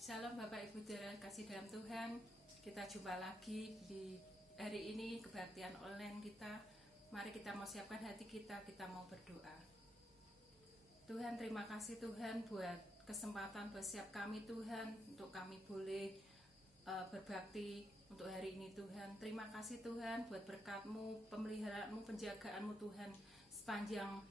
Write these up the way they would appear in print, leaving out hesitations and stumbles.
Shalom Bapak Ibu kasih dalam Tuhan. Kita jumpa lagi di hari ini kebaktian online kita. Mari kita mau siapkan hati kita mau berdoa. Tuhan, terima kasih Tuhan buat kesempatan buat siap kami Tuhan, untuk kami boleh berbakti untuk hari ini Tuhan. Terima kasih Tuhan buat berkat-Mu, pemeliharaanmu, penjagaanmu Tuhan sepanjang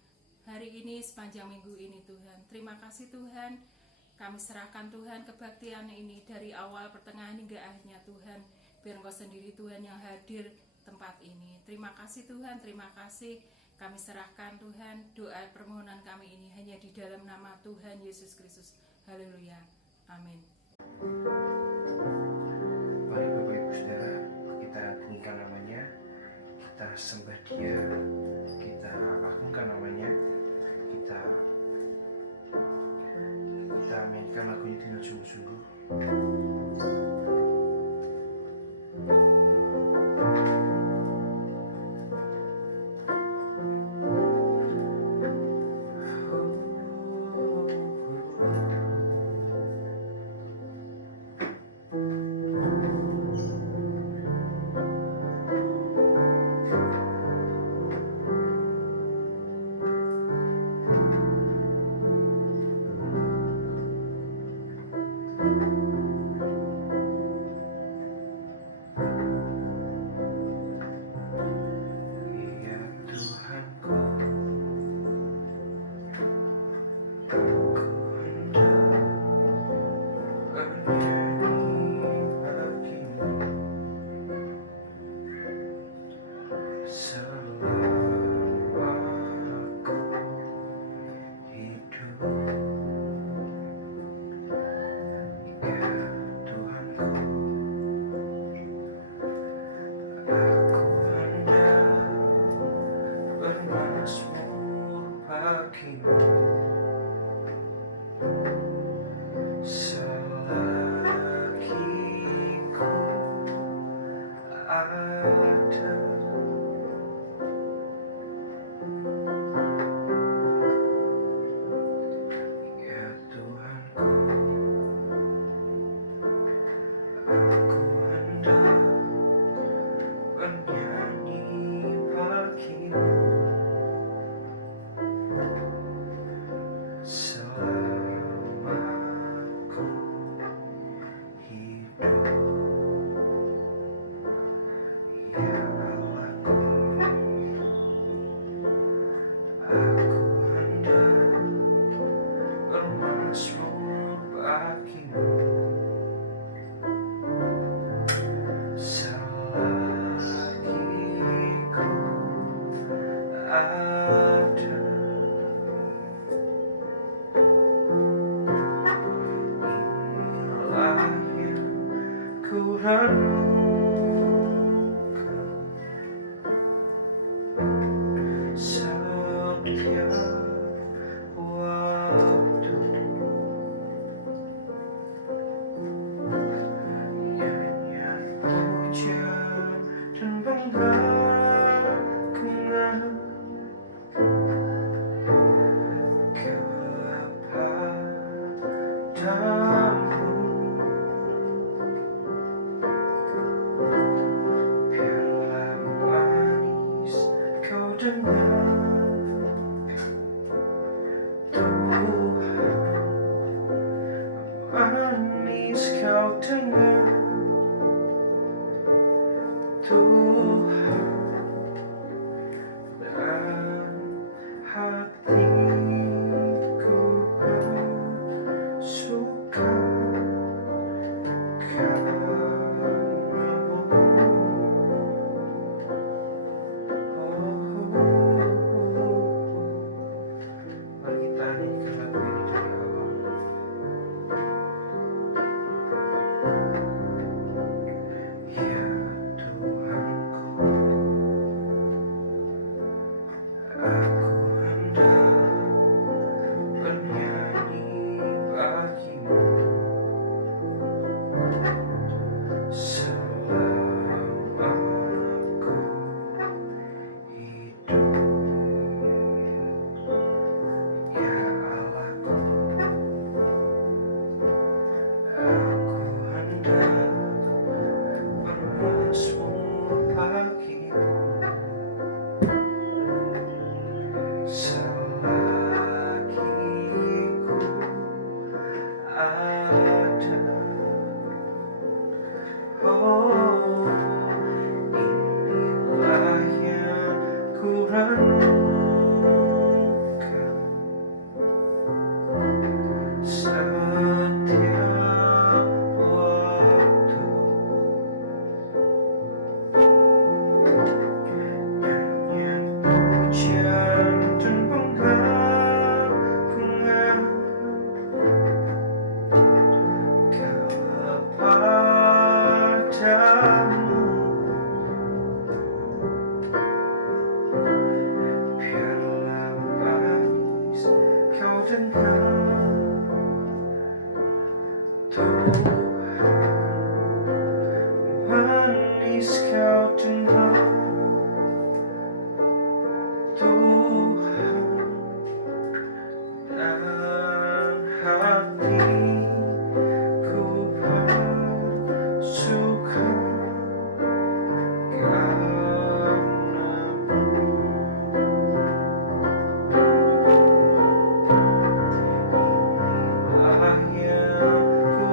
hari ini, sepanjang minggu ini Tuhan. Terima kasih Tuhan. Kami serahkan Tuhan kebaktian ini dari awal, pertengahan hingga akhirnya Tuhan. Biar Engkau sendiri Tuhan yang hadir tempat ini. Terima kasih Tuhan, terima kasih. Kami serahkan Tuhan doa permohonan kami ini hanya di dalam nama Tuhan Yesus Kristus. Haleluya. Amin. Mari Bapak Ibu Saudara, kita agungkan namanya, kita sembah Dia, kita agungkan namanya, kita mainkan lagunya dengan sungguh-sungguh. Suka setiap waktu. Nyanyian pujian dan pengagungan kepadamu, biarlah manis kau dengar Tuhan, manis kau dengar Tuhan, dan hatiku bersuka karenamu. Inilah yang ku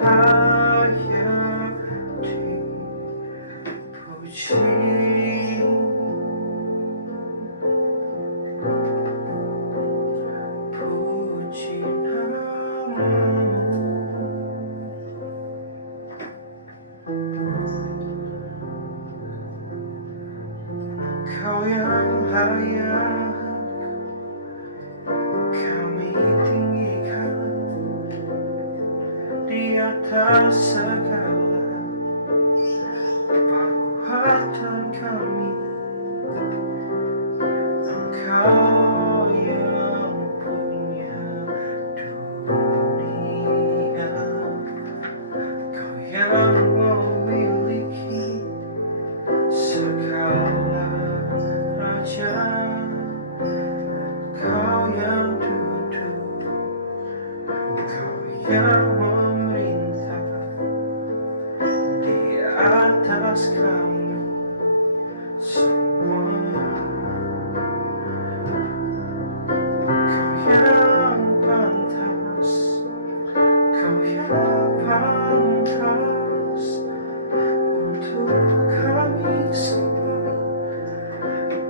hayati puji puji namamu. Kau yang layak kami tinggikan di atas segala perbuatan kami. Engkau yang punya dunia, Kau yang memiliki segala raja, Kau yang duduk, Kau yang memerintah di atas kami semua. Kau yang pantas, Kau yang pantas untuk kami sembah,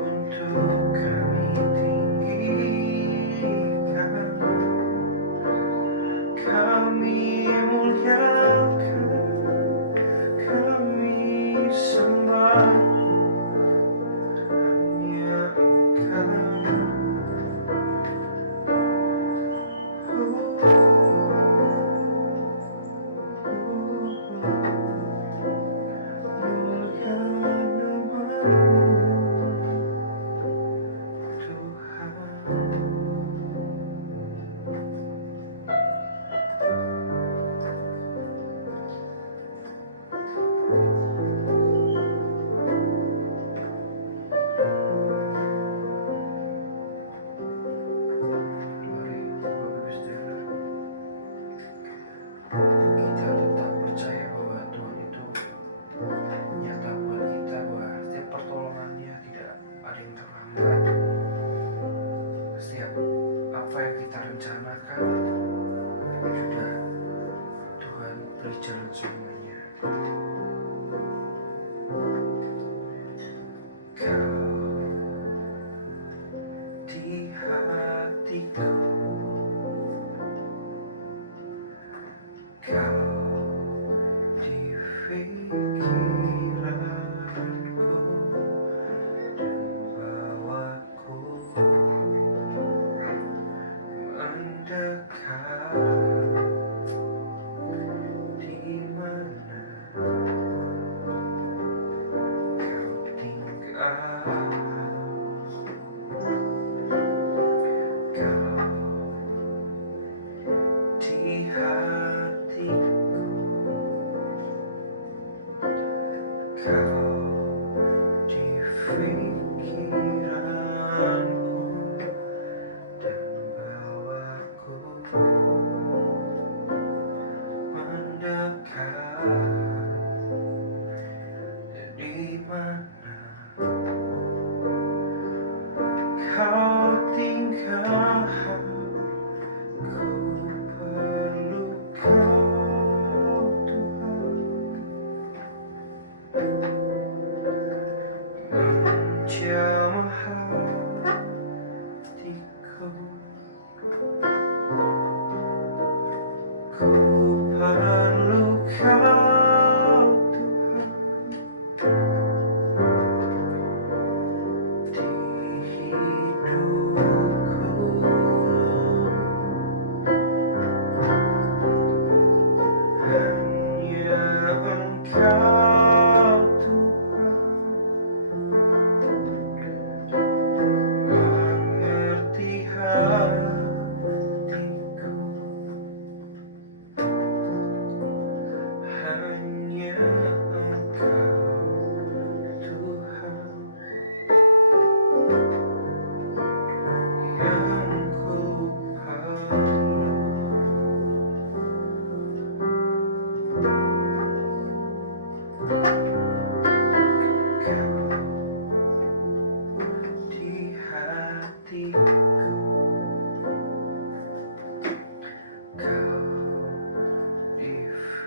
untuk kami tinggikan, kami muliakan, kami sembah hanya Engkau. Mulia namamu, Tuhan. Mari Bapak Ibu Saudara, kita tetap percaya bahwa Tuhan itu nyata buat kita, bahwa setiap pertolongannya tidak ada yang terlambat. Setiap apa yang kita rencanakan sudah Tuhan beri jalan semuanya. Kau di hatiku, Kau di pikiranku dan bawaku mendekat di mana Kau tinggal. Kau di hatiku, Kau di pikiranku dan bawaku mendekat di mana Kau tinggal. Ku perlu Kau, Tuhan, menjamah hatiku. Ku perlu Kau, Tuhan, di hidupku. Hanya Engkau, Tuhan, mengerti hatiku.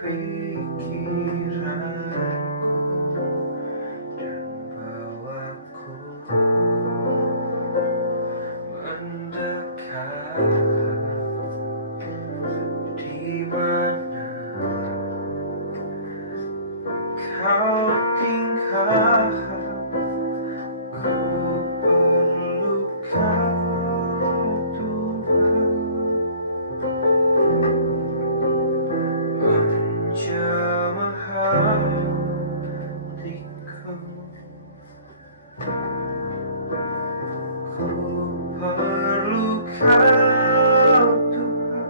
pikiranku dan bawaku mendekat di mana kau tinggal. Ku perlu kau Tuhan, menjamah hatiku. Ku perlu kau Tuhan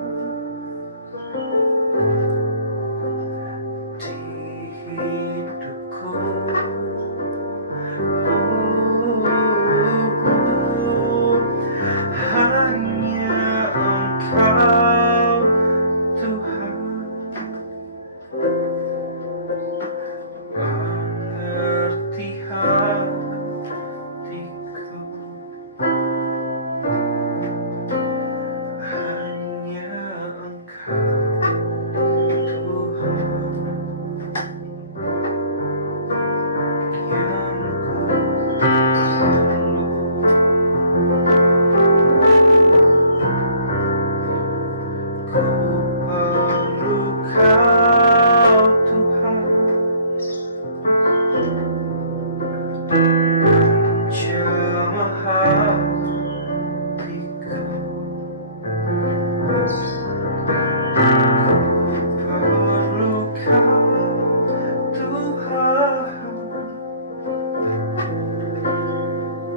di hidupku. Hanya Engkau Tuhan mengerti hatiku. Hanya Engkau Tuhan yang ku perlu. Ku perlu kau Tuhan, menjamah hatiku. Ku perlu kau Tuhan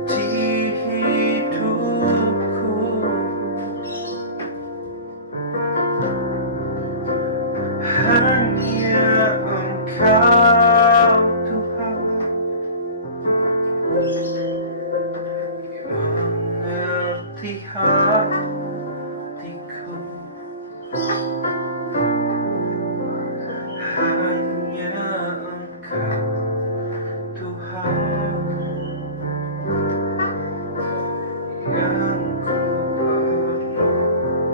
di hidupku. Hanya Engkau Tuhan mengerti hatiku. Hanya Engkau Tuhan yang ku perlu.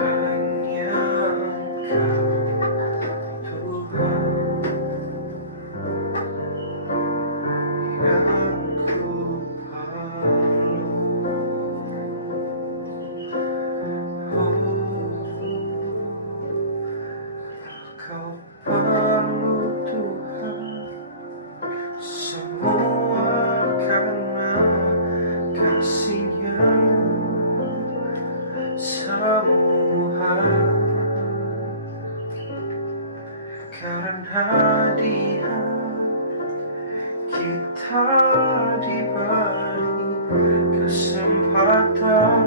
Hanya Engkau Tuhan yang ku perlu. Kau perlu Tuhan, semua karena kasih-Nya, semua karena Dia kita diberi kesempatan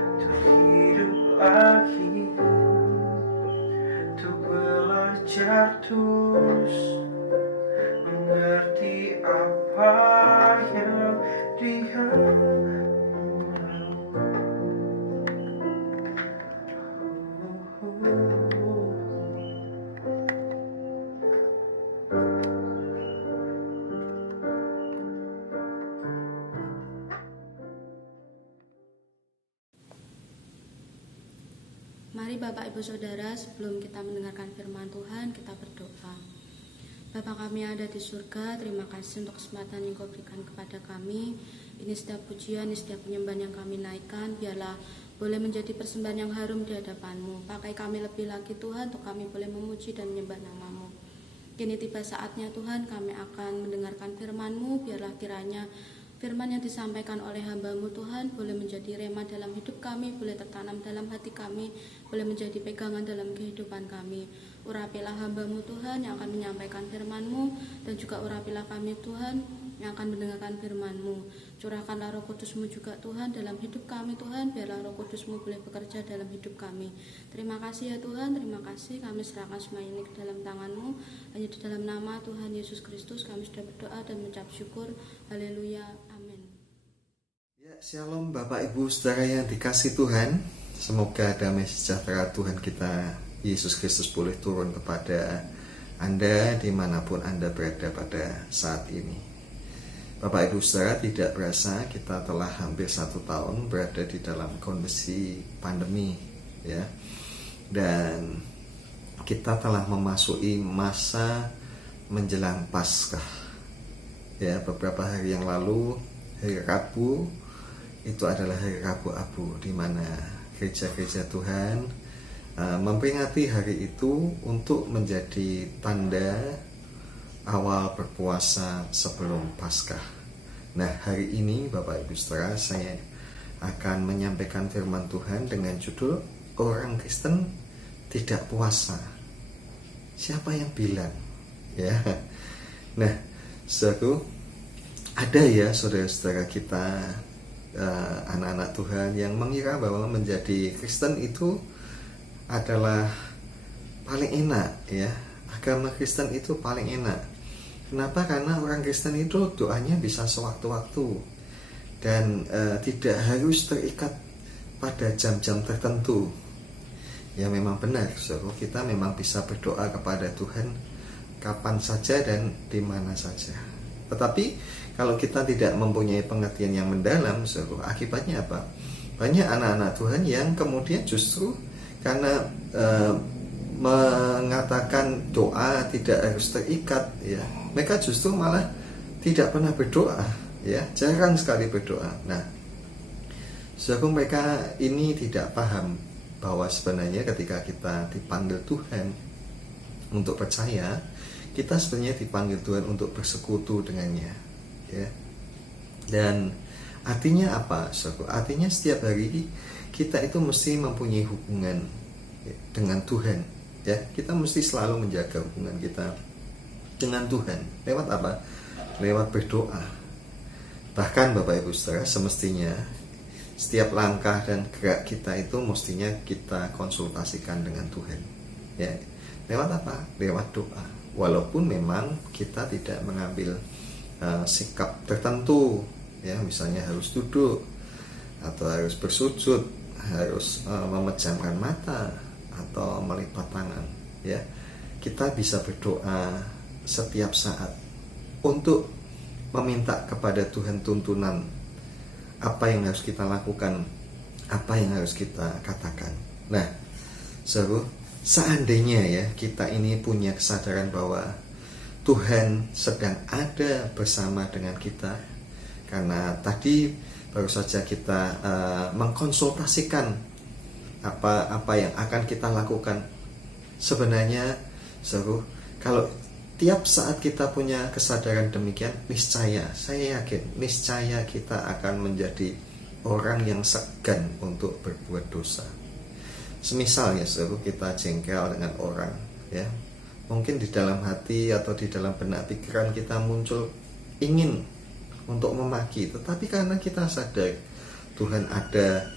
untuk hidup lagi, untuk belajar terus mengerti apa yang Dia Mari Bapak Ibu Saudara, sebelum kita mendengarkan firman Tuhan, kita berdoa. Bapa kami yang ada di surga, terima kasih untuk kesempatan yang Kau berikan kepada kami. Ini setiap pujian, ini setiap penyembahan yang kami naikkan, biarlah boleh menjadi persembahan yang harum di hadapan-Mu. Pakai kami lebih lagi Tuhan, untuk kami boleh memuji dan menyembah nama-Mu. Kini tiba saatnya Tuhan, kami akan mendengarkan firman-Mu, biarlah kiranya firman yang disampaikan oleh hamba-Mu Tuhan boleh menjadi rema dalam hidup kami, boleh tertanam dalam hati kami, boleh menjadi pegangan dalam kehidupan kami. Urapilah hamba-Mu Tuhan yang akan menyampaikan firman-Mu, dan juga urapilah kami Tuhan yang akan mendengarkan firman-Mu. Curahkanlah Roh Kudus-Mu juga Tuhan dalam hidup kami Tuhan, biarlah Roh Kudus-Mu boleh bekerja dalam hidup kami. Terima kasih ya Tuhan, terima kasih, kami serahkan semua ini ke dalam tangan-Mu. Hanya di dalam nama Tuhan Yesus Kristus kami sudah berdoa dan mengucap syukur. Haleluya, amin. Ya, shalom Bapak Ibu Saudara yang dikasih Tuhan. Semoga damai sejahtera Tuhan kita Yesus Kristus boleh turun kepada Anda dimanapun Anda berada pada saat ini. Bapak Ibu Saudara, tidak berasa kita telah hampir 1 tahun berada di dalam kondisi pandemi, ya. Dan kita telah memasuki masa menjelang Paskah. Ya, beberapa hari yang lalu, hari Rabu, itu adalah hari Rabu Abu, di mana gereja-gereja Tuhan memperingati hari itu untuk menjadi tanda awal berpuasa sebelum Paskah. Nah, hari ini Bapak Ibu Saudara, saya akan menyampaikan firman Tuhan dengan judul Orang Kristen Tidak Puasa. Siapa yang bilang? Ya. Nah, saudaraku, ada ya saudara-saudara kita, anak-anak Tuhan yang mengira bahwa menjadi Kristen itu adalah paling enak, ya. Agama Kristen itu paling enak. Kenapa? Karena orang Kristen itu doanya bisa sewaktu-waktu dan tidak harus terikat pada jam-jam tertentu. Ya, memang benar, saudara, kita memang bisa berdoa kepada Tuhan kapan saja dan di mana saja. Tetapi kalau kita tidak mempunyai pengertian yang mendalam, saudara, akibatnya apa? Banyak anak-anak Tuhan yang kemudian justru karena mengatakan doa tidak harus terikat, ya, mereka justru malah tidak pernah berdoa, ya, jarang sekali berdoa. Nah, saudara, mereka ini tidak paham bahwa sebenarnya ketika kita dipanggil Tuhan untuk percaya, kita sebenarnya dipanggil Tuhan untuk bersekutu dengannya, ya. Dan artinya apa, saudara? Artinya setiap hari kita itu mesti mempunyai hubungan dengan Tuhan, ya. Kita mesti selalu menjaga hubungan kita dengan Tuhan. Lewat apa? Lewat berdoa. Bahkan Bapak Ibu Saudara, semestinya setiap langkah dan gerak kita itu mestinya kita konsultasikan dengan Tuhan, ya. Lewat apa? Lewat doa. Walaupun memang kita tidak mengambil sikap tertentu, ya, misalnya harus duduk atau harus bersujud, harus memejamkan mata atau melipat tangan, ya. Kita bisa berdoa setiap saat untuk meminta kepada Tuhan tuntunan apa yang harus kita lakukan, apa yang harus kita katakan. Nah, saudara, seandainya ya kita ini punya kesadaran bahwa Tuhan sedang ada bersama dengan kita, karena tadi baru saja kita mengkonsultasikan apa yang akan kita lakukan. Sebenarnya, saudara, kalau tiap saat kita punya kesadaran demikian, niscaya, saya yakin, niscaya kita akan menjadi orang yang segan untuk berbuat dosa. Semisal ya, saudara, kita jengkel dengan orang, ya, mungkin di dalam hati atau di dalam benak pikiran kita muncul ingin untuk memaki, tetapi karena kita sadar Tuhan ada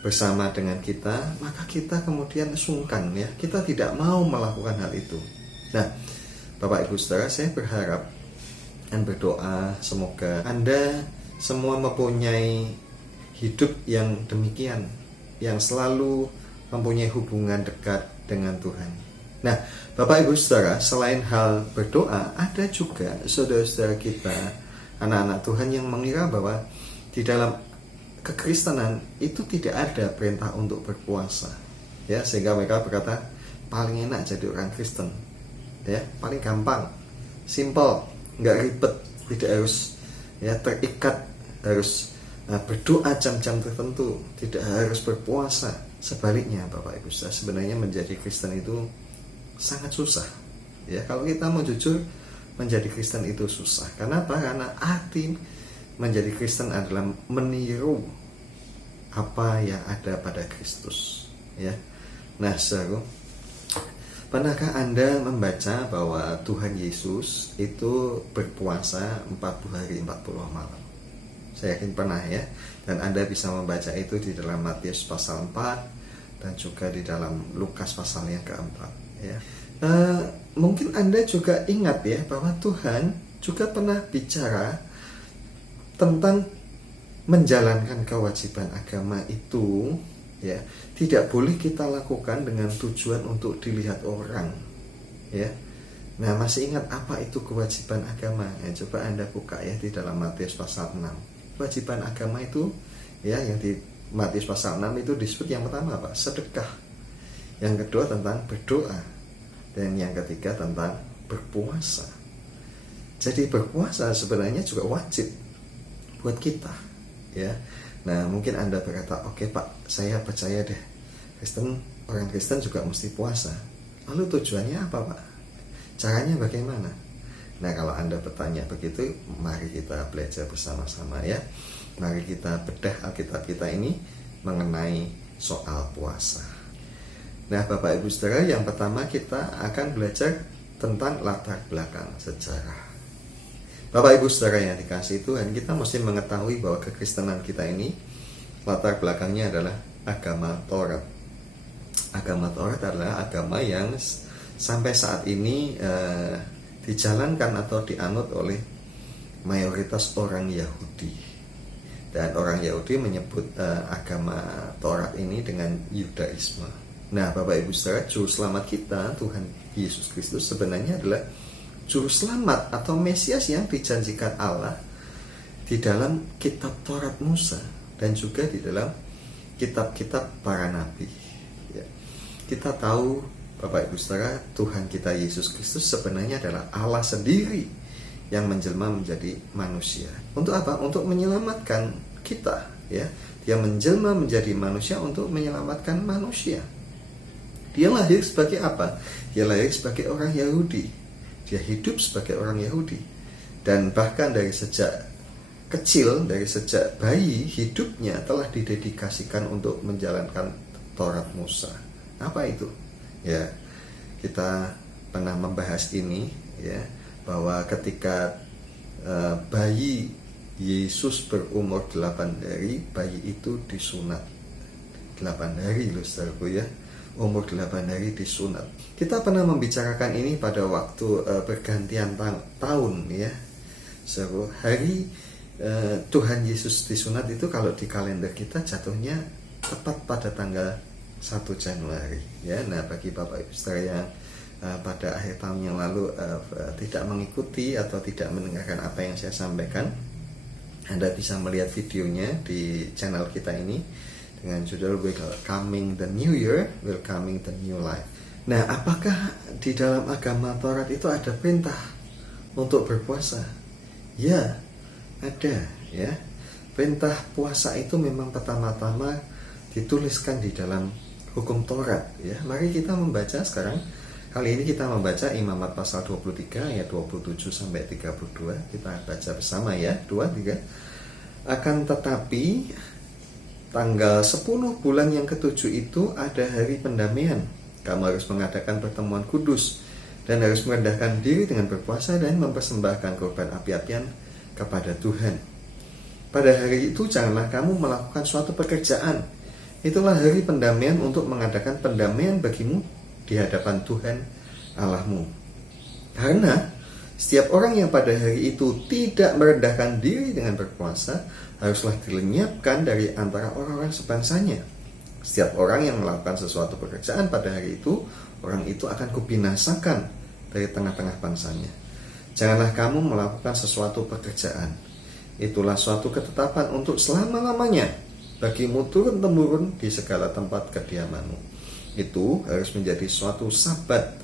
bersama dengan kita, maka kita kemudian sungkan, ya, kita tidak mau melakukan hal itu. Nah, Bapak Ibu Saudara, saya berharap dan berdoa semoga Anda semua mempunyai hidup yang demikian, yang selalu mempunyai hubungan dekat dengan Tuhan. Nah, Bapak Ibu Saudara, selain hal berdoa, ada juga saudara-saudara kita, anak-anak Tuhan yang mengira bahwa di dalam kekristenan itu tidak ada perintah untuk berpuasa, ya, sehingga mereka berkata paling enak jadi orang Kristen, ya, paling gampang, simple, nggak ribet, tidak harus, ya, terikat, harus berdoa jam-jam tertentu, tidak harus berpuasa. Sebaliknya, Bapak Ibu Saudara, sebenarnya menjadi Kristen itu sangat susah, ya. Kalau kita mau jujur, menjadi Kristen itu susah. Kenapa? Karena arti menjadi Kristen adalah meniru apa yang ada pada Kristus, ya. Nah, saudara, pernahkah Anda membaca bahwa Tuhan Yesus itu berpuasa 40 hari 40 malam? Saya yakin pernah, ya. Dan Anda bisa membaca itu di dalam Matius pasal 4 dan juga di dalam Lukas pasal yang keempat, ya. Mungkin Anda juga ingat, ya, bahwa Tuhan juga pernah bicara tentang menjalankan kewajiban agama itu, ya, tidak boleh kita lakukan dengan tujuan untuk dilihat orang, ya. Nah, masih ingat apa itu kewajiban agama? Coba Anda buka ya di dalam Matius pasal 6. Kewajiban agama itu ya yang di Matius pasal 6 itu disebut yang pertama apa? Sedekah. Yang kedua tentang berdoa. Dan yang ketiga tentang berpuasa. Jadi berpuasa sebenarnya juga wajib buat kita, ya. Nah, mungkin Anda berkata, "Oke, Pak, saya percaya deh. Orang Kristen juga mesti puasa." Lalu tujuannya apa, Pak? Caranya bagaimana? Nah, kalau Anda bertanya begitu, mari kita belajar bersama-sama ya. Mari kita bedah Alkitab kita ini mengenai soal puasa. Nah, Bapak Ibu Saudara, yang pertama kita akan belajar tentang latar belakang sejarah. Bapak Ibu Saudara yang dikasihi Tuhan, kita mesti mengetahui bahwa kekristenan kita ini latar belakangnya adalah agama Taurat. Agama Taurat adalah agama yang sampai saat ini dijalankan atau dianut oleh mayoritas orang Yahudi. Dan orang Yahudi menyebut agama Taurat ini dengan Yudaisme. Nah, Bapak Ibu Saudara, juru selamat kita, Tuhan Yesus Kristus, sebenarnya adalah juru selamat atau Mesias yang dijanjikan Allah di dalam kitab Taurat Musa dan juga di dalam kitab-kitab para nabi. Ya. Kita tahu, Bapak Ibu Saudara, Tuhan kita Yesus Kristus sebenarnya adalah Allah sendiri yang menjelma menjadi manusia. Untuk apa? Untuk menyelamatkan kita. Ya, Dia menjelma menjadi manusia untuk menyelamatkan manusia. Dia lahir sebagai apa? Dia lahir sebagai orang Yahudi. Dia hidup sebagai orang Yahudi. Dan bahkan dari sejak kecil, dari sejak bayi, hidupnya telah didedikasikan untuk menjalankan Taurat Musa. Apa itu? Ya, kita pernah membahas ini ya, bahwa ketika bayi Yesus berumur 8 hari, bayi itu disunat. 8 hari loh saudaraku ya. Umur 8 hari disunat. Kita pernah membicarakan ini pada waktu pergantian tahun ya. So, hari Tuhan Yesus disunat itu kalau di kalender kita jatuhnya tepat pada tanggal 1 Januari ya. Nah, bagi Bapak Ibu Saudara yang pada akhir tahun yang lalu tidak mengikuti atau tidak mendengarkan apa yang saya sampaikan, Anda bisa melihat videonya di channel kita ini dengan judul Welcoming the New Year, Welcoming the New Life. Nah, apakah di dalam agama Taurat itu ada perintah untuk berpuasa? Ya, ada ya. Perintah puasa itu memang pertama-tama dituliskan di dalam hukum Taurat ya. Mari kita membaca sekarang. Kali ini kita membaca Imamat pasal 23 ayat 27 sampai 32. Kita baca bersama ya, 2-3. Akan tetapi tanggal 10 bulan yang ke-7 itu ada hari pendamaian. Kamu harus mengadakan pertemuan kudus dan harus merendahkan diri dengan berpuasa dan mempersembahkan korban api-apian kepada Tuhan. Pada hari itu janganlah kamu melakukan suatu pekerjaan. Itulah hari pendamaian untuk mengadakan pendamaian bagimu di hadapan Tuhan Allahmu. Karena setiap orang yang pada hari itu tidak merendahkan diri dengan berpuasa haruslah dilenyapkan dari antara orang-orang sebangsanya. Setiap orang yang melakukan sesuatu pekerjaan pada hari itu, orang itu akan kubinasakan dari tengah-tengah bangsanya. Janganlah kamu melakukan sesuatu pekerjaan. Itulah suatu ketetapan untuk selama-lamanya bagimu turun-temurun di segala tempat kediamanmu. Itu harus menjadi suatu sabat,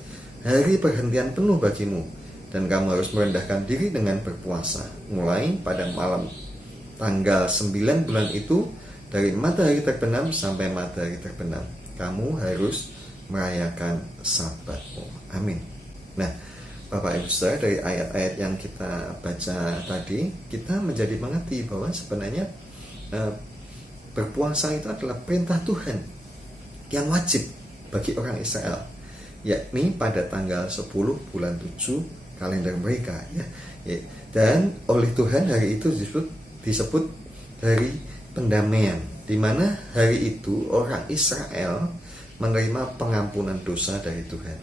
hari perhentian penuh bagimu, dan kamu harus merendahkan diri dengan berpuasa, mulai pada malam tanggal 9 bulan itu, dari matahari terbenam sampai matahari terbenam. Kamu harus merayakan sabatmu. Amin. Nah, Bapak Ibu Saudara, dari ayat-ayat yang kita baca tadi, kita menjadi mengerti bahwa sebenarnya berpuasa itu adalah perintah Tuhan yang wajib bagi orang Israel, yakni pada tanggal 10 bulan 7 kalender mereka ya. Dan oleh Tuhan hari itu disebut hari pendamaian, di mana hari itu orang Israel menerima pengampunan dosa dari Tuhan.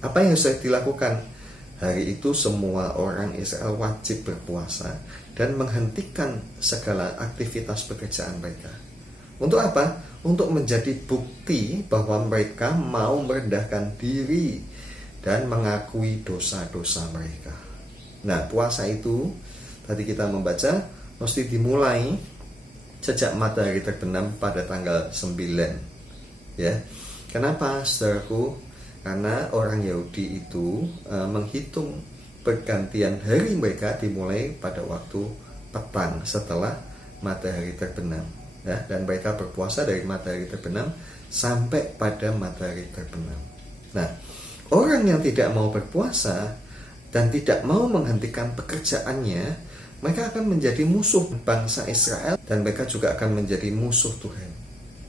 Apa yang harus dilakukan? Hari itu semua orang Israel wajib berpuasa dan menghentikan segala aktivitas pekerjaan mereka. Untuk apa? Untuk menjadi bukti bahwa mereka mau merendahkan diri dan mengakui dosa-dosa mereka. Nah, puasa itu tadi kita membaca mesti dimulai sejak matahari terbenam pada tanggal 9. Ya. Kenapa, saudaraku? Karena orang Yahudi itu menghitung pergantian hari mereka dimulai pada waktu petang setelah matahari terbenam. Ya, dan mereka berpuasa dari matahari terbenam sampai pada matahari terbenam. Nah, orang yang tidak mau berpuasa dan tidak mau menghentikan pekerjaannya, mereka akan menjadi musuh bangsa Israel dan mereka juga akan menjadi musuh Tuhan.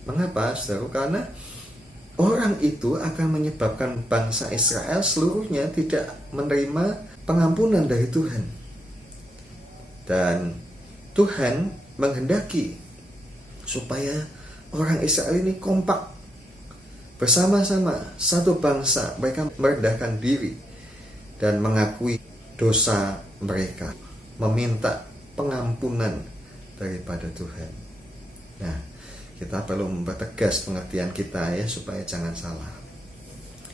Mengapa, saudara? Karena orang itu akan menyebabkan bangsa Israel seluruhnya tidak menerima pengampunan dari Tuhan. Dan Tuhan menghendaki supaya orang Israel ini kompak bersama-sama, satu bangsa. Mereka merendahkan diri dan mengakui dosa mereka, meminta pengampunan daripada Tuhan. Nah, kita perlu mempertegas pengertian kita ya, supaya jangan salah.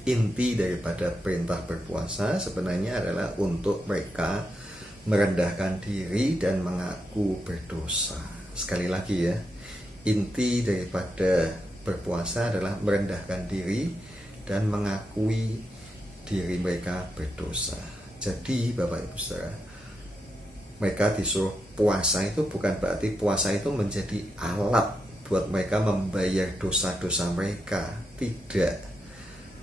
Inti daripada perintah berpuasa sebenarnya adalah untuk mereka merendahkan diri dan mengaku berdosa. Sekali lagi ya, inti daripada berpuasa adalah merendahkan diri dan mengakui diri mereka berdosa. Jadi Bapak Ibu Saudara, mereka disuruh puasa itu bukan berarti puasa itu menjadi alat buat mereka membayar dosa-dosa mereka. Tidak.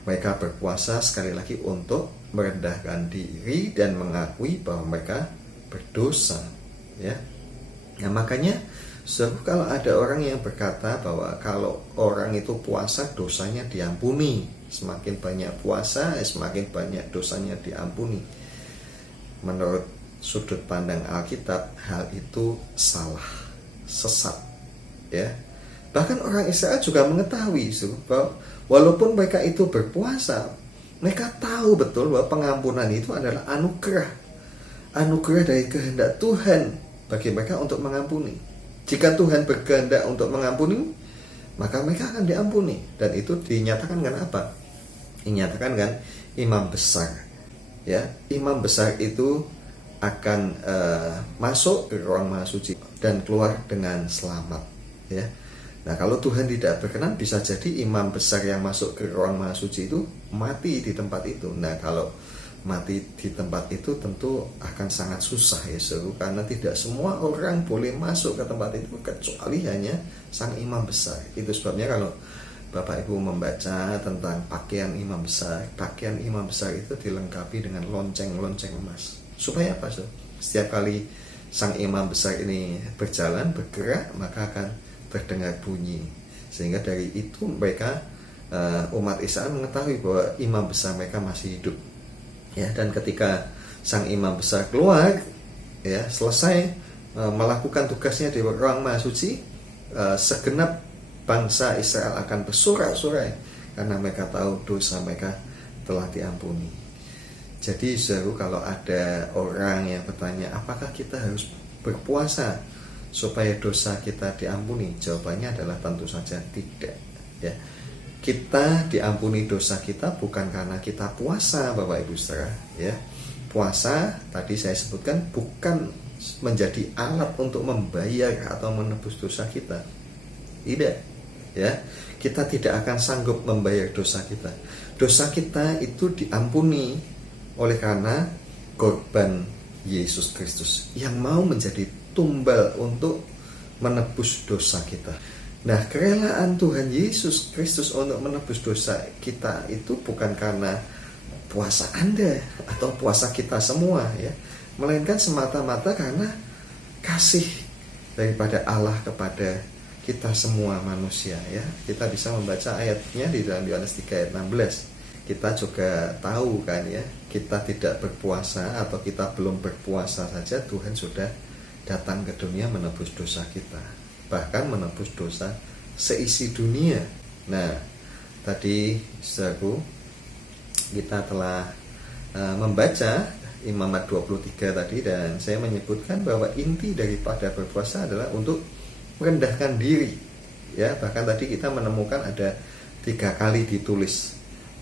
Mereka berpuasa sekali lagi untuk merendahkan diri dan mengakui bahwa mereka berdosa. Ya. Nah, makanya kalau ada orang yang berkata bahwa kalau orang itu puasa dosanya diampuni, semakin banyak puasa semakin banyak dosanya diampuni, menurut sudut pandang Alkitab hal itu salah, sesat ya. Bahkan orang Israel juga mengetahui bahwa walaupun mereka itu berpuasa, mereka tahu betul bahwa pengampunan itu adalah anugerah dari kehendak Tuhan bagi mereka untuk mengampuni. Jika Tuhan berkehendak untuk mengampuni, maka mereka akan diampuni. Dan itu dinyatakan dengan apa? Dinyatakan kan imam besar. Ya, imam besar itu akan masuk ke ruang maha suci dan keluar dengan selamat. Ya. Nah, kalau Tuhan tidak berkenan, bisa jadi imam besar yang masuk ke ruang maha suci itu mati di tempat itu. Nah, kalau mati di tempat itu tentu akan sangat susah ya saudara, karena tidak semua orang boleh masuk ke tempat itu kecuali hanya sang imam besar. Itu sebabnya kalau Bapak Ibu membaca tentang pakaian imam besar itu dilengkapi dengan lonceng-lonceng emas. Supaya apa saudara? Setiap kali sang imam besar ini berjalan, bergerak, maka akan terdengar bunyi. Sehingga dari itu mereka umat Israel mengetahui bahwa imam besar mereka masih hidup. Ya, dan ketika sang imam besar keluar, ya, selesai melakukan tugasnya di ruang maha suci, segenap bangsa Israel akan bersorak-sorai karena mereka tahu dosa mereka telah diampuni. Jadi saudara, kalau ada orang yang bertanya apakah kita harus berpuasa supaya dosa kita diampuni, jawabannya adalah tentu saja tidak. Ya. Kita diampuni dosa kita bukan karena kita puasa, Bapak Ibu Saudara, ya. Puasa tadi saya sebutkan bukan menjadi alat untuk membayar atau menebus dosa kita. Tidak, ya. Kita tidak akan sanggup membayar dosa kita. Dosa kita itu diampuni oleh karena korban Yesus Kristus yang mau menjadi tumbal untuk menebus dosa kita. Nah, kerelaan Tuhan Yesus Kristus untuk menebus dosa kita itu bukan karena puasa Anda atau puasa kita semua ya, melainkan semata-mata karena kasih daripada Allah kepada kita semua manusia ya. Kita bisa membaca ayatnya di dalam Yohanes 3 ayat 16. Kita juga tahu kan ya, kita tidak berpuasa atau kita belum berpuasa saja Tuhan sudah datang ke dunia menebus dosa kita, bahkan menebus dosa seisi dunia. Nah, tadi saudaraku, kita telah membaca Imamat 23 tadi, dan saya menyebutkan bahwa inti daripada berpuasa adalah untuk merendahkan diri. Ya, bahkan tadi kita menemukan ada 3 kali ditulis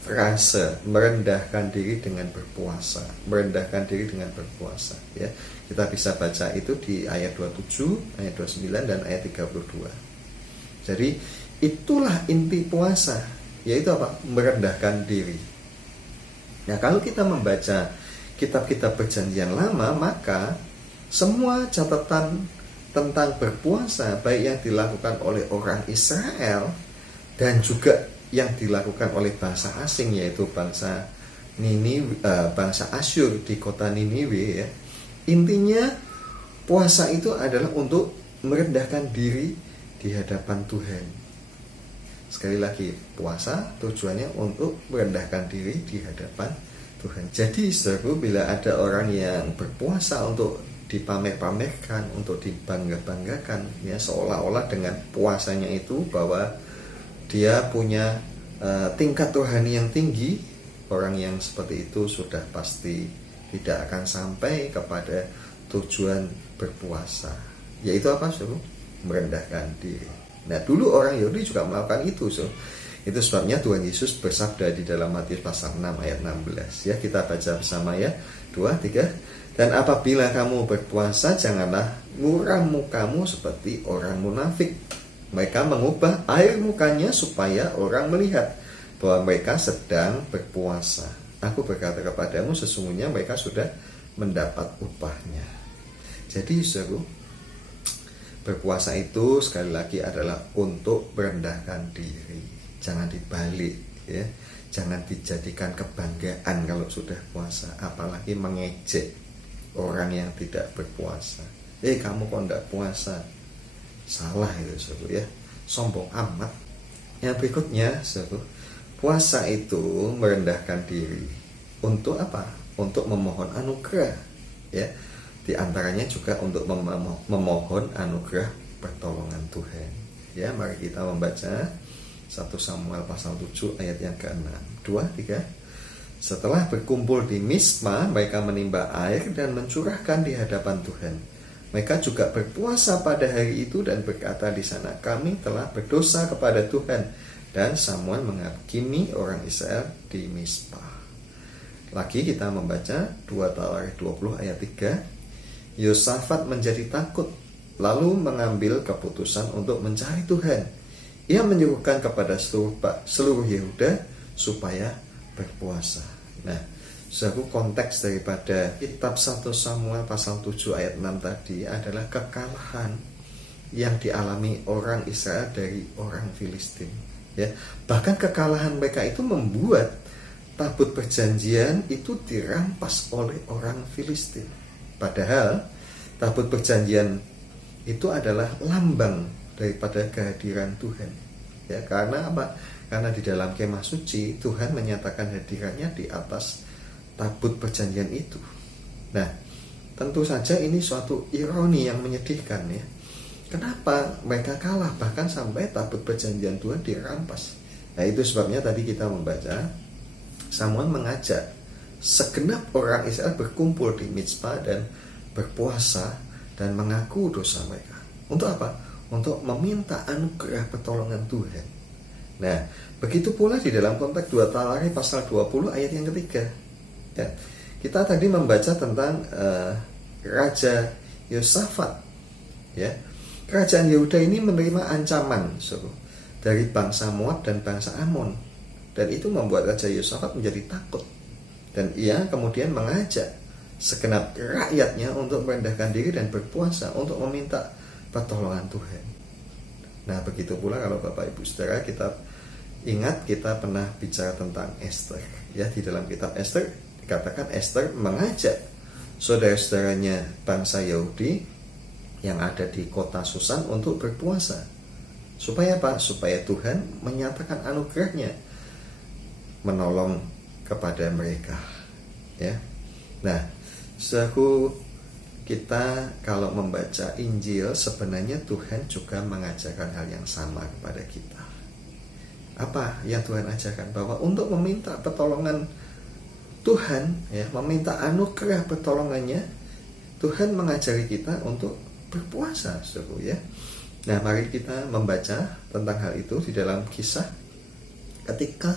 rasa merendahkan diri dengan berpuasa, merendahkan diri dengan berpuasa, ya. Kita bisa baca itu di ayat 27, ayat 29 dan ayat 32. Jadi itulah inti puasa, yaitu apa? Merendahkan diri. Nah, kalau kita membaca kitab-kitab Perjanjian Lama, maka semua catatan tentang berpuasa, baik yang dilakukan oleh orang Israel dan juga yang dilakukan oleh bangsa asing, yaitu bangsa bangsa Asyur di kota Niniwe, ya. Intinya puasa itu adalah untuk merendahkan diri di hadapan Tuhan. Sekali lagi, puasa tujuannya untuk merendahkan diri di hadapan Tuhan. Jadi saudaraku, bila ada orang yang berpuasa untuk dipamer-pamerkan, untuk dibangga-banggakan, ya, seolah-olah dengan puasanya itu bahwa dia punya tingkat rohani yang tinggi, orang yang seperti itu sudah pasti tidak akan sampai kepada tujuan berpuasa, yaitu apa, saudara? Merendahkan diri. Nah, dulu orang Yahudi juga melakukan itu, so. Itu sebabnya Tuhan Yesus bersabda di dalam Matius pasal 6 ayat 16, ya. Kita baca bersama, ya. 2, 3. Dan apabila kamu berpuasa, janganlah muram mukamu seperti orang munafik. Mereka mengubah air mukanya supaya orang melihat bahwa mereka sedang berpuasa. Aku berkata kepadamu, sesungguhnya mereka sudah mendapat upahnya. Jadi saudara, berpuasa itu sekali lagi adalah untuk merendahkan diri. Jangan dibalik, ya. Jangan dijadikan kebanggaan kalau sudah puasa, apalagi mengejek orang yang tidak berpuasa. Kamu kok tidak puasa? Salah itu, saudara, ya. Sombong amat. Yang berikutnya, saudara, puasa itu merendahkan diri. Untuk apa? Untuk memohon anugerah, ya. Di antaranya juga untuk memohon anugerah pertolongan Tuhan. Ya, mari kita membaca 1 Samuel pasal 7 ayat yang ke-6. 2, 3. Setelah berkumpul di Mispa, mereka menimba air dan mencurahkan di hadapan Tuhan. Mereka juga berpuasa pada hari itu dan berkata di sana, kami telah berdosa kepada Tuhan. Dan Samuel menghakimi orang Israel di Mispa. Lagi kita membaca 2 Tawarikh 20 ayat 3. Yosafat menjadi takut, lalu mengambil keputusan untuk mencari Tuhan. Ia menyuruhkan kepada seluruh Yehuda supaya berpuasa. Nah, suatu konteks daripada kitab 1 Samuel pasal 7 ayat 6 tadi adalah kekalahan yang dialami orang Israel dari orang Filistin. Ya, bahkan kekalahan mereka itu membuat tabut perjanjian itu dirampas oleh orang Filistin. Padahal tabut perjanjian itu adalah lambang daripada kehadiran Tuhan. Ya, karena apa? Karena di dalam kemah suci Tuhan menyatakan hadirannya di atas tabut perjanjian itu. Nah, tentu saja ini suatu ironi yang menyedihkan, ya. Kenapa mereka kalah bahkan sampai tabut perjanjian Tuhan dirampas? Nah, itu sebabnya tadi kita membaca Samuel mengajak segenap orang Israel berkumpul di Mizpah dan berpuasa dan mengaku dosa mereka. Untuk apa? Untuk meminta anugerah pertolongan Tuhan. Nah, begitu pula di dalam konteks 2 Tawarikh pasal 20 ayat yang ketiga. Ya, kita tadi membaca tentang Raja Yosafat. Ya, kerajaan Yehuda ini menerima ancaman dari bangsa Moab dan bangsa Amon. Dan itu membuat Raja Yosafat menjadi takut. Dan ia kemudian mengajak segenap rakyatnya untuk merendahkan diri dan berpuasa untuk meminta pertolongan Tuhan. Nah, begitu pula kalau Bapak Ibu Saudara, kita ingat kita pernah bicara tentang Esther. Ya, di dalam kitab Esther dikatakan Esther mengajak saudara-saudaranya bangsa Yahudi yang ada di kota Susan untuk berpuasa. Supaya apa? Supaya Tuhan menyatakan anugerahnya menolong kepada mereka. Ya. Nah, saudaraku, kita kalau membaca Injil sebenarnya Tuhan juga mengajarkan hal yang sama kepada kita. Apa yang Tuhan ajarkan? Bahwa untuk meminta pertolongan Tuhan, ya, meminta anugerah pertolongannya, Tuhan mengajari kita untuk berpuasa, saudaraku, ya. Nah, mari kita membaca tentang hal itu di dalam Kisah ketika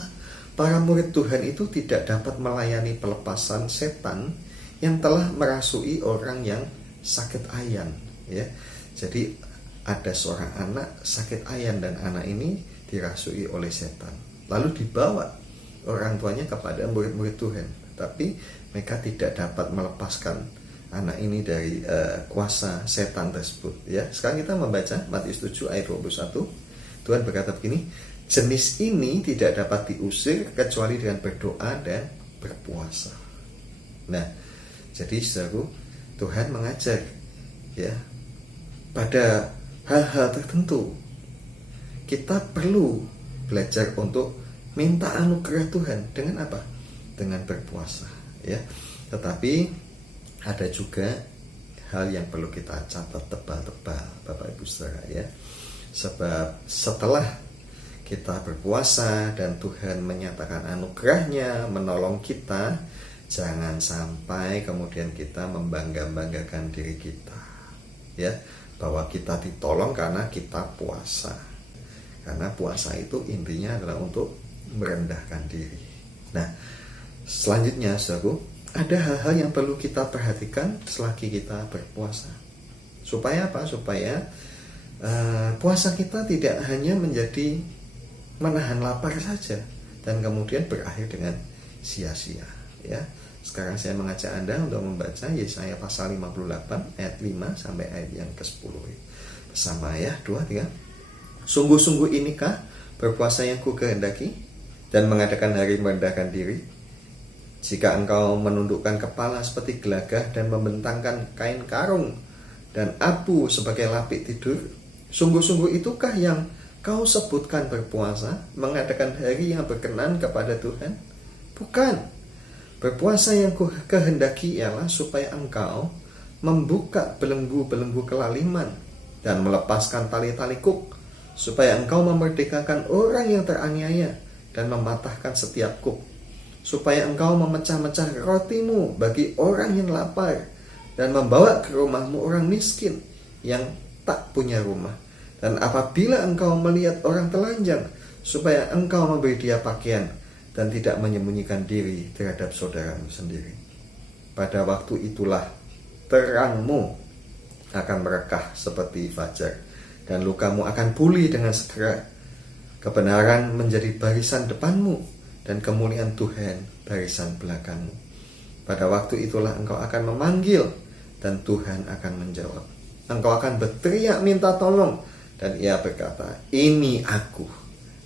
para murid Tuhan itu tidak dapat melayani pelepasan setan yang telah merasui orang yang sakit ayan, ya. Jadi ada seorang anak sakit ayan dan anak ini dirasui oleh setan. Lalu dibawa orang tuanya kepada murid-murid Tuhan, tapi mereka tidak dapat melepaskan anak ini dari kuasa setan tersebut, ya. Sekarang kita membaca Matius 7 ayat 21. Tuhan berkata begini, jenis ini tidak dapat diusir kecuali dengan berdoa dan berpuasa. Nah, jadi saudaraku, Tuhan mengajar, ya, pada hal-hal tertentu kita perlu belajar untuk minta anugerah Tuhan dengan apa? Dengan berpuasa, ya. Tetapi ada juga hal yang perlu kita catat tebal-tebal, Bapak Ibu Saudara, ya. Sebab setelah kita berpuasa dan Tuhan menyatakan anugerahnya menolong kita, jangan sampai kemudian kita membangga-banggakan diri kita, ya, bahwa kita ditolong karena kita puasa. Karena puasa itu intinya adalah untuk merendahkan diri. Nah, selanjutnya saudaraku, ada hal-hal yang perlu kita perhatikan selagi kita berpuasa. Supaya apa? Supaya puasa kita tidak hanya menjadi menahan lapar saja dan kemudian berakhir dengan sia-sia, ya. Sekarang saya mengajak Anda untuk membaca Yesaya pasal 58 ayat 5 sampai ayat yang ke-10. Bersama ya, 2, 3. Sungguh-sungguh inikah berpuasa yang ku kehendaki dan mengadakan hari merendahkan diri? Jika engkau menundukkan kepala seperti gelagah dan membentangkan kain karung dan abu sebagai lapik tidur, sungguh-sungguh itukah yang kau sebutkan berpuasa, mengadakan hari yang berkenan kepada Tuhan? Bukan. Berpuasa yang ku kehendaki ialah supaya engkau membuka belenggu-belenggu kelaliman dan melepaskan tali-tali kuk, supaya engkau memerdekakan orang yang teraniaya dan mematahkan setiap kuk, supaya engkau memecah-mecah rotimu bagi orang yang lapar dan membawa ke rumahmu orang miskin yang tak punya rumah. Dan apabila engkau melihat orang telanjang, supaya engkau memberi dia pakaian dan tidak menyembunyikan diri terhadap saudaramu sendiri. Pada waktu itulah terangmu akan merekah seperti fajar, dan lukamu akan pulih dengan segera. Kebenaran menjadi barisan depanmu, dan kemuliaan Tuhan barisan belakangmu. Pada waktu itulah engkau akan memanggil, dan Tuhan akan menjawab. Engkau akan berteriak minta tolong, dan ia berkata, ini aku.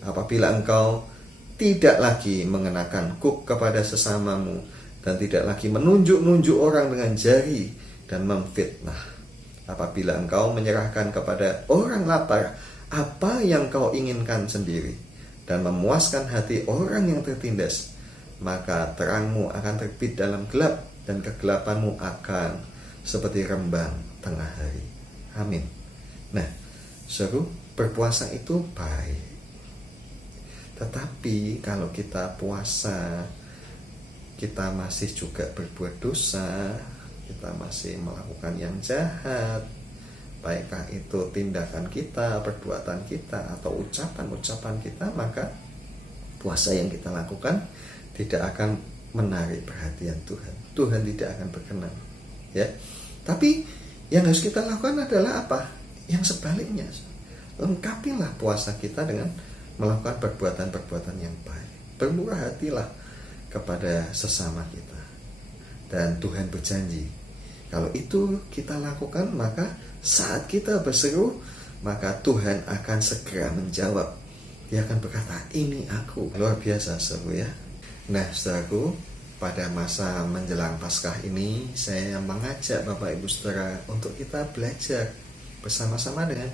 Apabila engkau tidak lagi mengenakan kuk kepada sesamamu, dan tidak lagi menunjuk-nunjuk orang dengan jari dan memfitnah. Apabila engkau menyerahkan kepada orang lapar apa yang kau inginkan sendiri, dan memuaskan hati orang yang tertindas, maka terangmu akan terbit dalam gelap, dan kegelapanmu akan seperti rembang tengah hari. Amin. Nah, saudara, berpuasa itu baik. Tetapi kalau kita puasa, kita masih juga berbuat dosa, kita masih melakukan yang jahat, baikkah itu tindakan kita, perbuatan kita, atau ucapan-ucapan kita, maka puasa yang kita lakukan tidak akan menarik perhatian Tuhan. Tuhan tidak akan berkenan, ya. Tapi yang harus kita lakukan adalah apa? Yang sebaliknya, lengkapilah puasa kita dengan melakukan perbuatan-perbuatan yang baik. Bermurah hatilah kepada sesama kita. Dan Tuhan berjanji, kalau itu kita lakukan, maka saat kita berseru, maka Tuhan akan segera menjawab. Dia akan berkata, ini aku. Luar biasa, saudara, ya. Nah, saudaraku, pada masa menjelang Paskah ini, saya mengajak Bapak Ibu Saudara untuk kita belajar bersama-sama dengan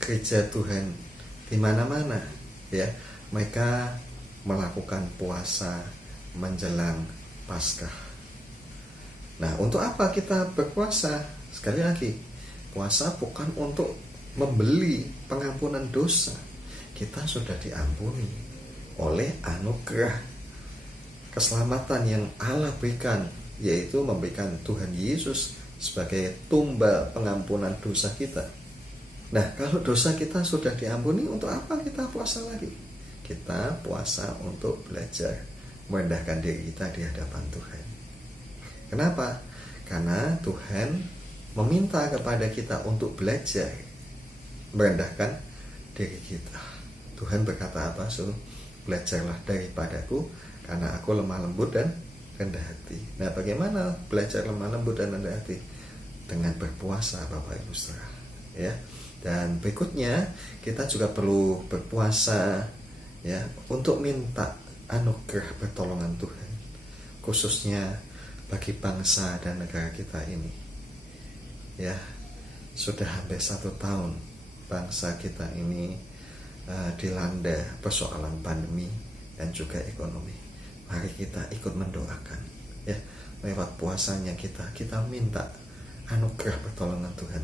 gereja Tuhan di mana-mana, ya. Mereka melakukan puasa menjelang Paskah. Nah, untuk apa kita berpuasa? Sekali lagi, puasa bukan untuk membeli pengampunan dosa. Kita sudah diampuni oleh anugerah keselamatan yang Allah berikan, yaitu memberikan Tuhan Yesus sebagai tumbal pengampunan dosa kita. Nah, kalau dosa kita sudah diampuni, untuk apa kita puasa lagi? kita puasa untuk belajar merendahkan diri kita di hadapan Tuhan. Kenapa? Karena Tuhan meminta kepada kita untuk belajar merendahkan diri kita. Tuhan berkata apa? Belajarlah daripadaku, karena aku lemah lembut dan rendah hati. Nah, bagaimana belajar lemah lembut dan rendah hati? Dengan berpuasa, Bapak Ibu Saudara, ya. Dan berikutnya kita juga perlu berpuasa, ya, untuk minta anugerah pertolongan Tuhan, khususnya bagi bangsa dan negara kita ini. Ya, sudah hampir 1 tahun bangsa kita ini dilanda persoalan pandemi dan juga ekonomi. Mari kita ikut mendoakan, ya, lewat puasanya kita minta anugerah pertolongan Tuhan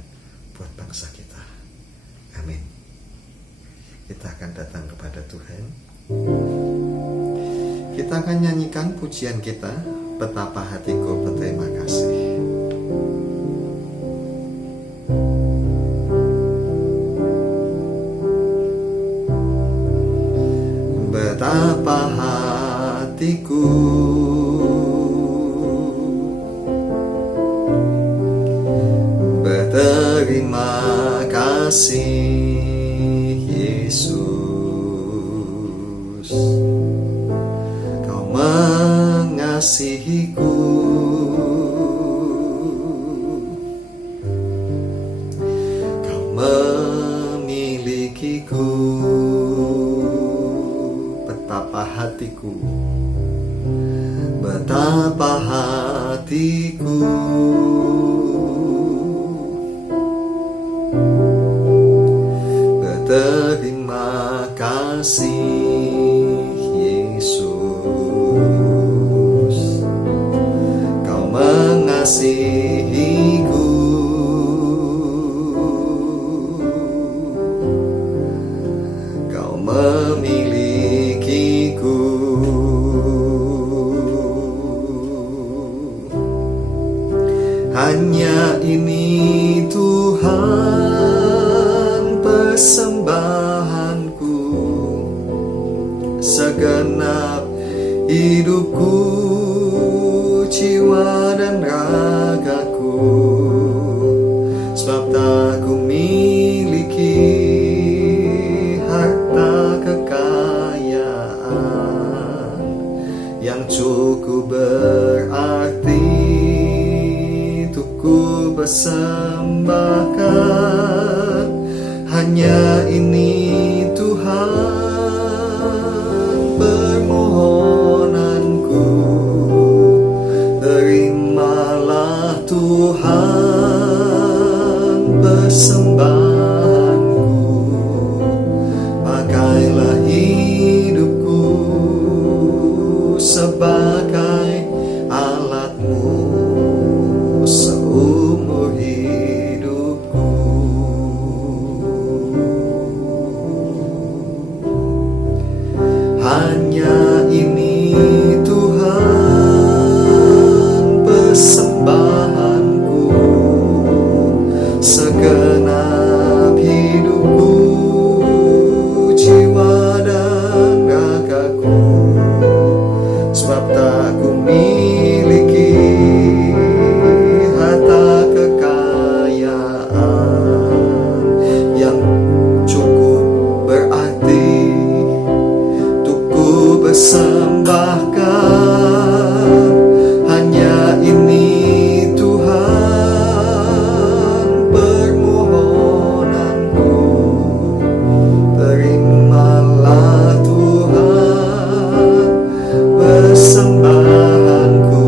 buat bangsa kita. Amin. Kita akan datang kepada Tuhan. Kita akan nyanyikan pujian kita, betapa hatiku berterima kasih. Betapa hatiku berterima kasih, Yesus, Kau mengasihiku, Kau memilikiku. Betapa hatiku, betapa hatiku berterima kasih, Yesus, Kau mengasihiku, Kau memilikiku. Hanya ini Tuhan persembahanku, segenap hidupku, jiwa dan ragaku, sebab tak ku miliki harta kekayaan yang cukup berarti ku persembahkan. Hanya ini Tuhan permohonanku, terimalah Tuhan persembahanku, pakailah hidupku sebagai alatmu seumur hidupku. Hanya ini Tuhan persembahanku, segenap hidupku, jiwa dan ragaku, sebab tak ku miliki harta kekayaan yang cukup berarti untuk ku persembahkan. Hanya ini Tuhan permohonanku, terimalah Tuhan persembahanku,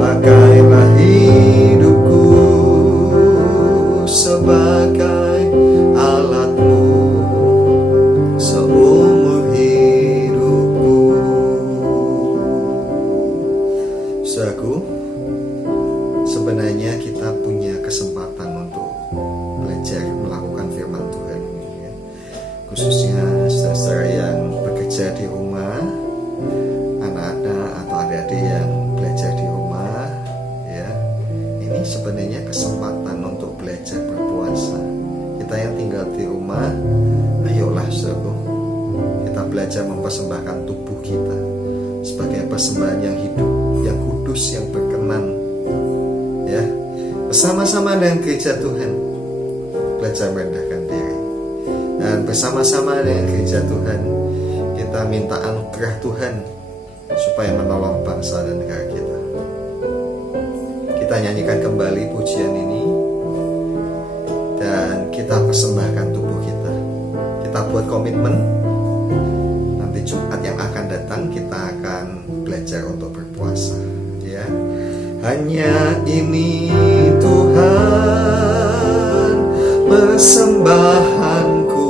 pakailah hidupku sebagai alatmu seumur hidupku. belajar mempersembahkan tubuh kita sebagai persembahan yang hidup, yang kudus, yang berkenan, ya, bersama-sama dengan gereja Tuhan belajar merendahkan diri, dan bersama-sama dengan gereja Tuhan kita minta anugerah Tuhan supaya menolong bangsa dan negara kita. Kita nyanyikan kembali pujian ini dan kita persembahkan tubuh kita. Kita buat komitmen nanti Jumat yang akan datang kita akan belajar untuk berpuasa, ya. Hanya ini Tuhan persembahanku,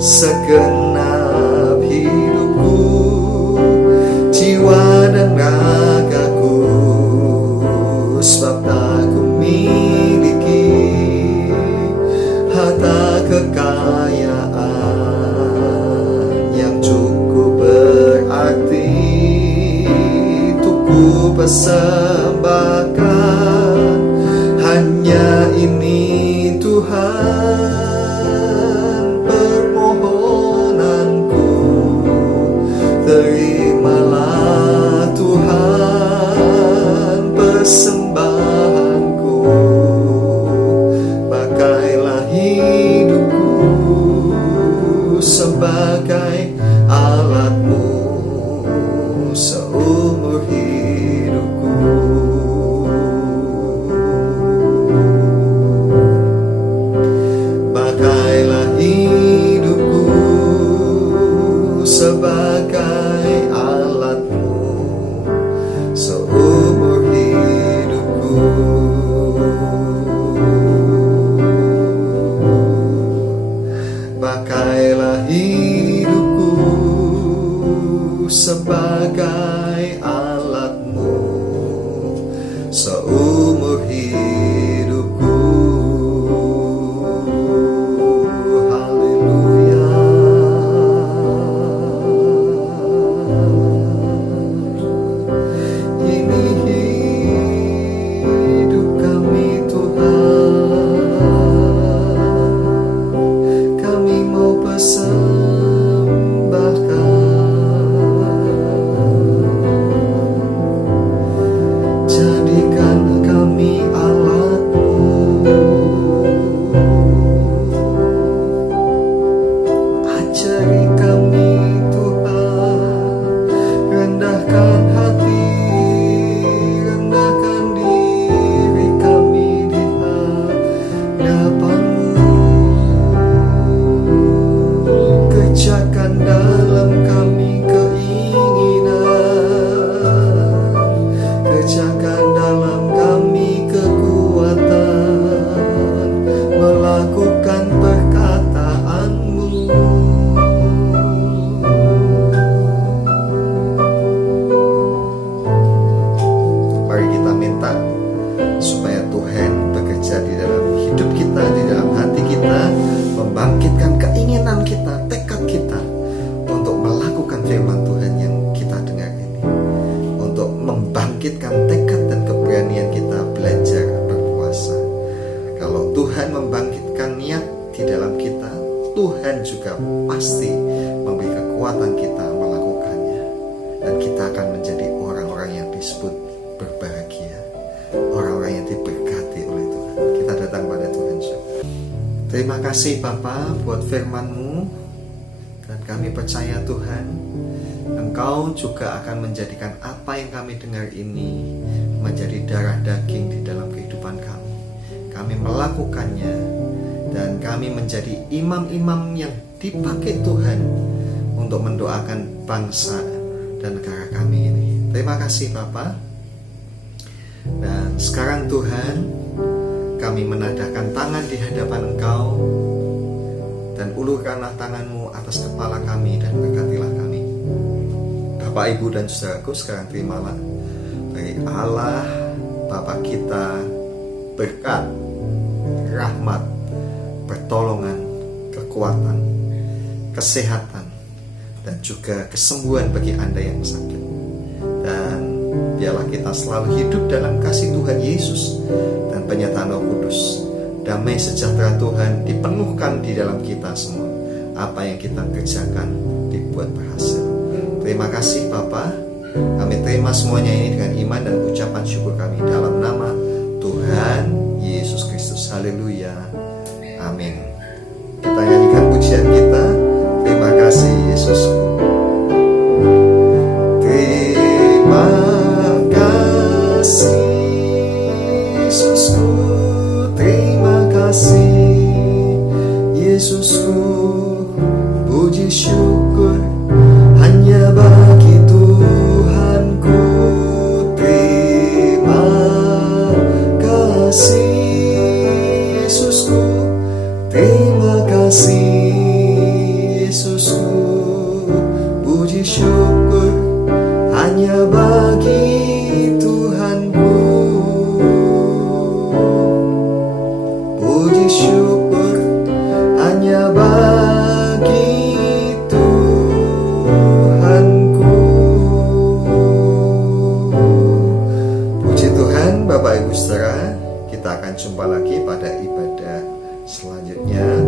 segenap hidupku, jiwa dan ragaku, sebab tak ku miliki harta kekayaan yang cukup berarti untuk ku persembahkan. Hanya ini Tuhan permohonanku, terimalah Tuhan persembahanku, pakailah hidupku sebagai alatmu seumur hidupku. Pakailah hidupku sebagai alatmu seumur hidupku. Pakailah hidupku sebagai alatmu seumur hidupku. Haleluya. Ini hidup kami Tuhan, kami mau persembahkan, jadikan kami alatmu, ajari kami Tuhan, rendahkan hati, rendahkan diri kami di hadapan-Mu, kerjakan dalam kami keinginan, kerjakan dalam kami kekuatan, melakukan perkataan-Mu. Mari kita minta supaya Tuhan bekerja di dalam hidup kita, di dalam hati kita, membangkitkan keinginan kita, tekad kita untuk melakukan firman Tuhan yang kita dengar ini, untuk membangkitkan tekad dan keberanian kita belajar berpuasa. Kalau Tuhan membangkitkan niat di dalam kita, Tuhan juga pasti memberi kekuatan kita melakukannya, dan kita akan menjadi orang-orang yang disebut berbahagia, orang-orang yang diberkati oleh Tuhan. Kita datang pada Tuhan. Terima kasih Bapa buat firman-Mu, dan kami percaya Tuhan, Engkau juga akan menjadikan apa yang kami dengar ini menjadi darah daging di dalam kehidupan kami. Kami melakukannya, dan kami menjadi imam-imam yang dipakai Tuhan untuk mendoakan bangsa dan negara kami ini. Terima kasih Bapa. Dan sekarang Tuhan, kami menadahkan tangan di hadapan Engkau, dan ulurkanlah tangan-Mu atas kepala kami dan berkatilah kami. Bapak, Ibu, dan saudaraku, sekarang terimalah dari Allah Bapa kita berkat, rahmat, pertolongan, kekuatan, kesehatan, dan juga kesembuhan bagi Anda yang sakit. Dan biarlah kita selalu hidup dalam kasih Tuhan Yesus dan penyertaan Roh Kudus. Damai sejahtera Tuhan dipenuhkan di dalam kita semua. apa yang kita kerjakan dibuat berhasil. Terima kasih Bapa. Kami terima semuanya ini dengan iman dan ucapan syukur kami dalam nama Tuhan Yesus Kristus. Haleluya. Amin. Kita nyanyikan pujian kita. Terima kasih Yesusku. Terima kasih Yesusku. Terima kasih Yesusku. Puji syukur hanya bagi Tuhanku. Terima kasih Yesusku. Terima kasih Yesusku. Puji syukur hanya bagi Tuhanku. Puji syukur hanya bagi Tuhanku. Puji Tuhan. Bapak Ibu Saudara, kita akan jumpa lagi pada ibadah selanjutnya.